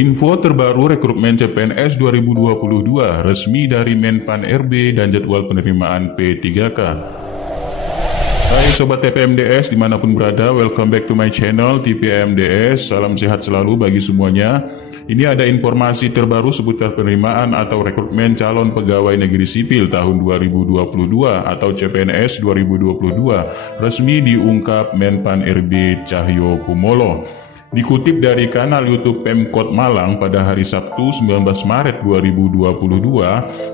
Info terbaru rekrutmen CPNS 2022 resmi dari Menpan RB dan jadwal penerimaan P3K. Hai Sobat TPMDS dimanapun berada, welcome back to my channel TPMDS. Salam sehat selalu bagi semuanya. Ini ada informasi terbaru seputar penerimaan atau rekrutmen calon pegawai negeri sipil tahun 2022 atau CPNS 2022 resmi diungkap Menpan RB Cahyo Kumolo. Dikutip dari kanal YouTube Pemkot Malang pada hari Sabtu 19 Maret 2022,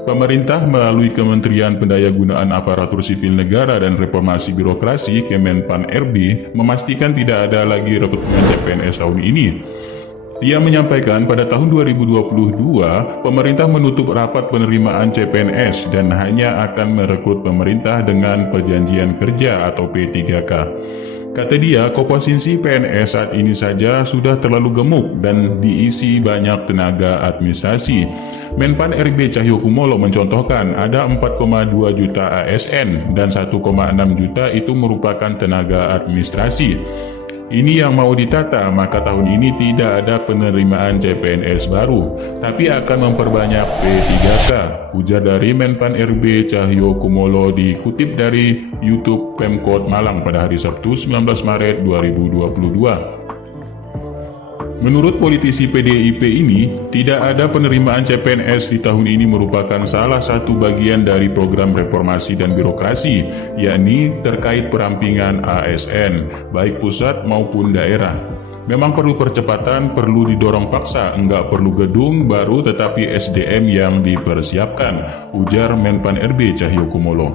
pemerintah melalui Kementerian Pendayagunaan Aparatur Sipil Negara dan Reformasi Birokrasi Kemenpan RB memastikan tidak ada lagi rekrutmen CPNS tahun ini. Dia menyampaikan pada tahun 2022, pemerintah menutup rapat penerimaan CPNS dan hanya akan merekrut pemerintah dengan perjanjian kerja atau P3K. Kata dia, komposisi PNS saat ini saja sudah terlalu gemuk dan diisi banyak tenaga administrasi. Menpan RB Cahyo Kumolo mencontohkan ada 4,2 juta ASN dan 1,6 juta itu merupakan tenaga administrasi. Ini yang mau ditata, maka tahun ini tidak ada penerimaan CPNS baru, tapi akan memperbanyak P3K, ujar dari Menpan RB Cahyo Kumolo dikutip dari YouTube Pemkot Malang pada hari Sabtu 19 Maret 2022. Menurut politisi PDIP ini, tidak ada penerimaan CPNS di tahun ini merupakan salah satu bagian dari program reformasi dan birokrasi, yakni terkait perampingan ASN, baik pusat maupun daerah. Memang perlu percepatan, perlu didorong paksa, enggak perlu gedung baru tetapi SDM yang dipersiapkan, ujar Menpan RB Cahyo Kumolo.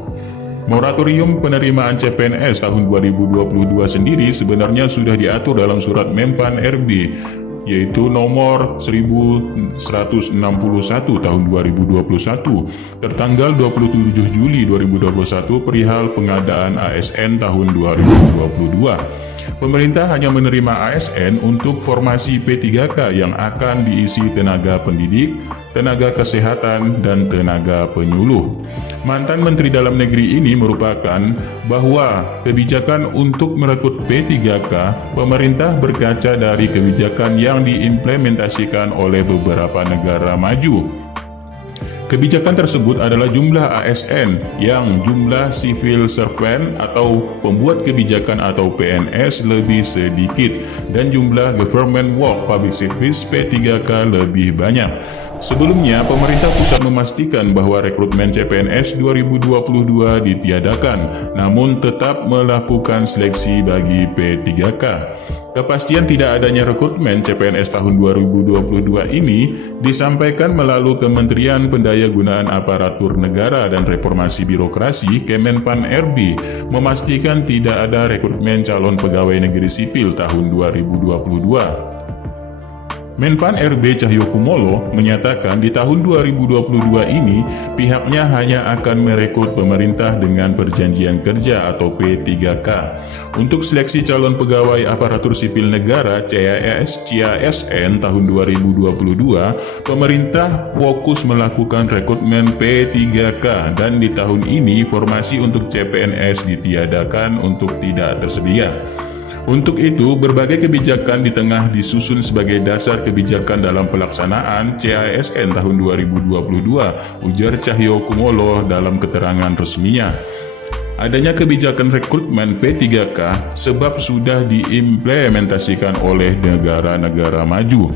Moratorium penerimaan CPNS tahun 2022 sendiri sebenarnya sudah diatur dalam surat Menpan RB, yaitu nomor 1161 tahun 2021 tertanggal 27 Juli 2021 perihal pengadaan ASN tahun 2022. Pemerintah hanya menerima ASN untuk formasi P3K yang akan diisi tenaga pendidik, tenaga kesehatan, dan tenaga penyuluh. Mantan Menteri Dalam Negeri ini merupakan bahwa kebijakan untuk merekrut P3K, pemerintah berkaca dari kebijakan yang diimplementasikan oleh beberapa negara maju. Kebijakan tersebut adalah jumlah ASN yang jumlah civil servant atau pembuat kebijakan atau PNS lebih sedikit dan jumlah government work public service P3K lebih banyak. Sebelumnya, pemerintah pusat memastikan bahwa rekrutmen CPNS 2022 ditiadakan, namun tetap melakukan seleksi bagi P3K. Kepastian tidak adanya rekrutmen CPNS tahun 2022 ini disampaikan melalui Kementerian Pendayagunaan Aparatur Negara dan Reformasi Birokrasi Kemenpan RB memastikan tidak ada rekrutmen calon pegawai negeri sipil tahun 2022. Menpan RB Cahyo Kumolo menyatakan di tahun 2022 ini pihaknya hanya akan merekrut pemerintah dengan perjanjian kerja atau P3K. Untuk seleksi calon pegawai aparatur sipil negara CASN tahun 2022, pemerintah fokus melakukan rekrutmen P3K dan di tahun ini formasi untuk CPNS ditiadakan untuk tidak tersedia. Untuk itu, berbagai kebijakan di tengah disusun sebagai dasar kebijakan dalam pelaksanaan CASN tahun 2022, ujar Cahyo Kumolo dalam keterangan resminya. Adanya kebijakan rekrutmen P3K sebab sudah diimplementasikan oleh negara-negara maju.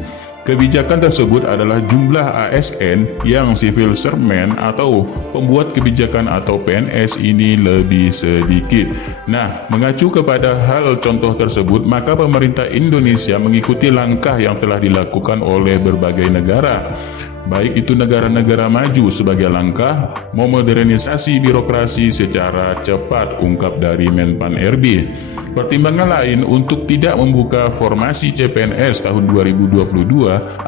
Kebijakan tersebut adalah jumlah ASN yang civil servant atau pembuat kebijakan atau PNS ini lebih sedikit. Nah, mengacu kepada hal contoh tersebut, maka pemerintah Indonesia mengikuti langkah yang telah dilakukan oleh berbagai negara, baik itu negara-negara maju sebagai langkah memodernisasi birokrasi secara cepat, ungkap dari Menpan RB. Pertimbangan lain untuk tidak membuka formasi CPNS tahun 2022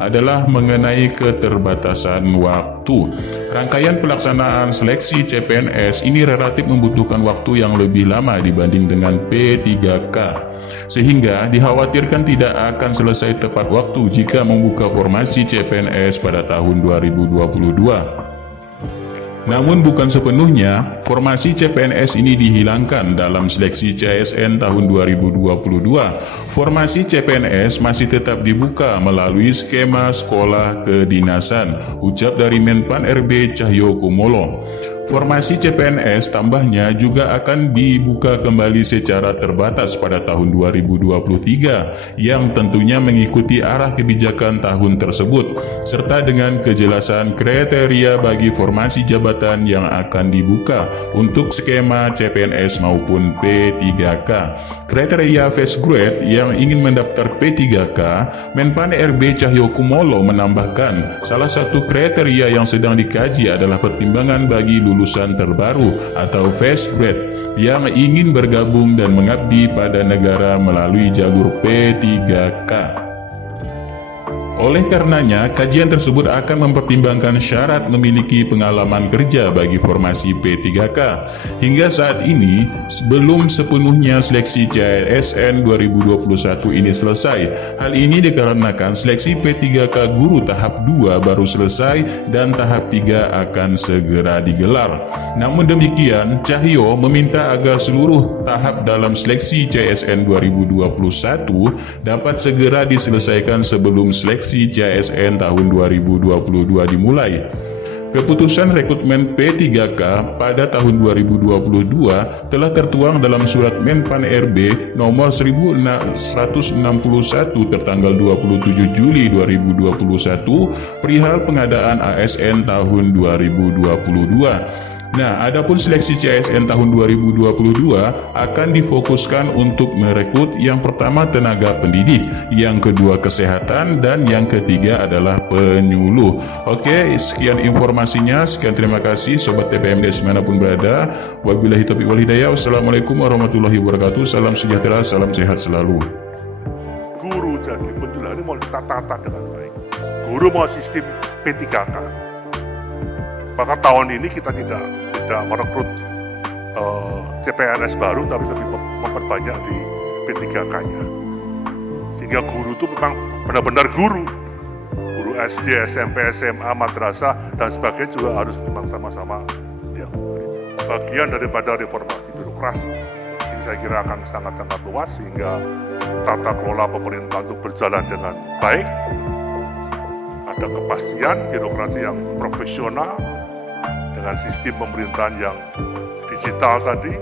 adalah mengenai keterbatasan waktu. Rangkaian pelaksanaan seleksi CPNS ini relatif membutuhkan waktu yang lebih lama dibanding dengan P3K, sehingga dikhawatirkan tidak akan selesai tepat waktu jika membuka formasi CPNS pada tahun 2022. Namun bukan sepenuhnya, formasi CPNS ini dihilangkan dalam seleksi CSN tahun 2022. Formasi CPNS masih tetap dibuka melalui skema sekolah kedinasan, ucap dari Menpan RB Cahyokumolo. Formasi CPNS tambahnya juga akan dibuka kembali secara terbatas pada tahun 2023 yang tentunya mengikuti arah kebijakan tahun tersebut serta dengan kejelasan kriteria bagi formasi jabatan yang akan dibuka untuk skema CPNS maupun P3K. Kriteria fresh grade yang ingin mendaftar P3K, Menpan RB Cahyokumolo menambahkan salah satu kriteria yang sedang dikaji adalah pertimbangan bagi lulusan terbaru atau fresh grade yang ingin bergabung dan mengabdi pada negara melalui jalur P3K. Oleh karenanya, kajian tersebut akan mempertimbangkan syarat memiliki pengalaman kerja bagi formasi P3K. Hingga saat ini, belum sepenuhnya seleksi CSN 2021 ini selesai. Hal ini dikarenakan seleksi P3K guru tahap 2 baru selesai dan tahap 3 akan segera digelar. Namun demikian, Cahyo meminta agar seluruh tahap dalam seleksi CSN 2021 dapat segera diselesaikan sebelum seleksi CSN tahun 2022 dimulai. Keputusan rekrutmen P3K pada tahun 2022 telah tertuang dalam surat Menpan RB nomor 1161 tertanggal 27 Juli 2021 perihal pengadaan ASN tahun 2022. Nah, adapun seleksi CSN tahun 2022 akan difokuskan untuk merekrut yang pertama tenaga pendidik, yang kedua kesehatan, dan yang ketiga adalah penyuluh. Oke, sekian informasinya. Sekian terima kasih Sobat TPMDS dimanapun berada. Wabillahi taufiq wal hidayah. Wassalamualaikum warahmatullahi wabarakatuh. Salam sejahtera, salam sehat selalu. Guru jadi penjualan ini mau ditata dengan baik. Guru mau sistem P3K. Maka tahun ini kita tidak merekrut CPNS baru, tapi lebih memperbanyak di P3K-nya. Sehingga guru itu memang benar-benar guru SD, SMP, SMA, madrasah, dan sebagainya juga harus memang sama-sama ya, bagian daripada reformasi birokrasi. Ini saya kira akan sangat-sangat luas sehingga tata kelola pemerintah itu berjalan dengan baik. Ada kepastian birokrasi yang profesional, dengan sistem pemerintahan yang digital tadi,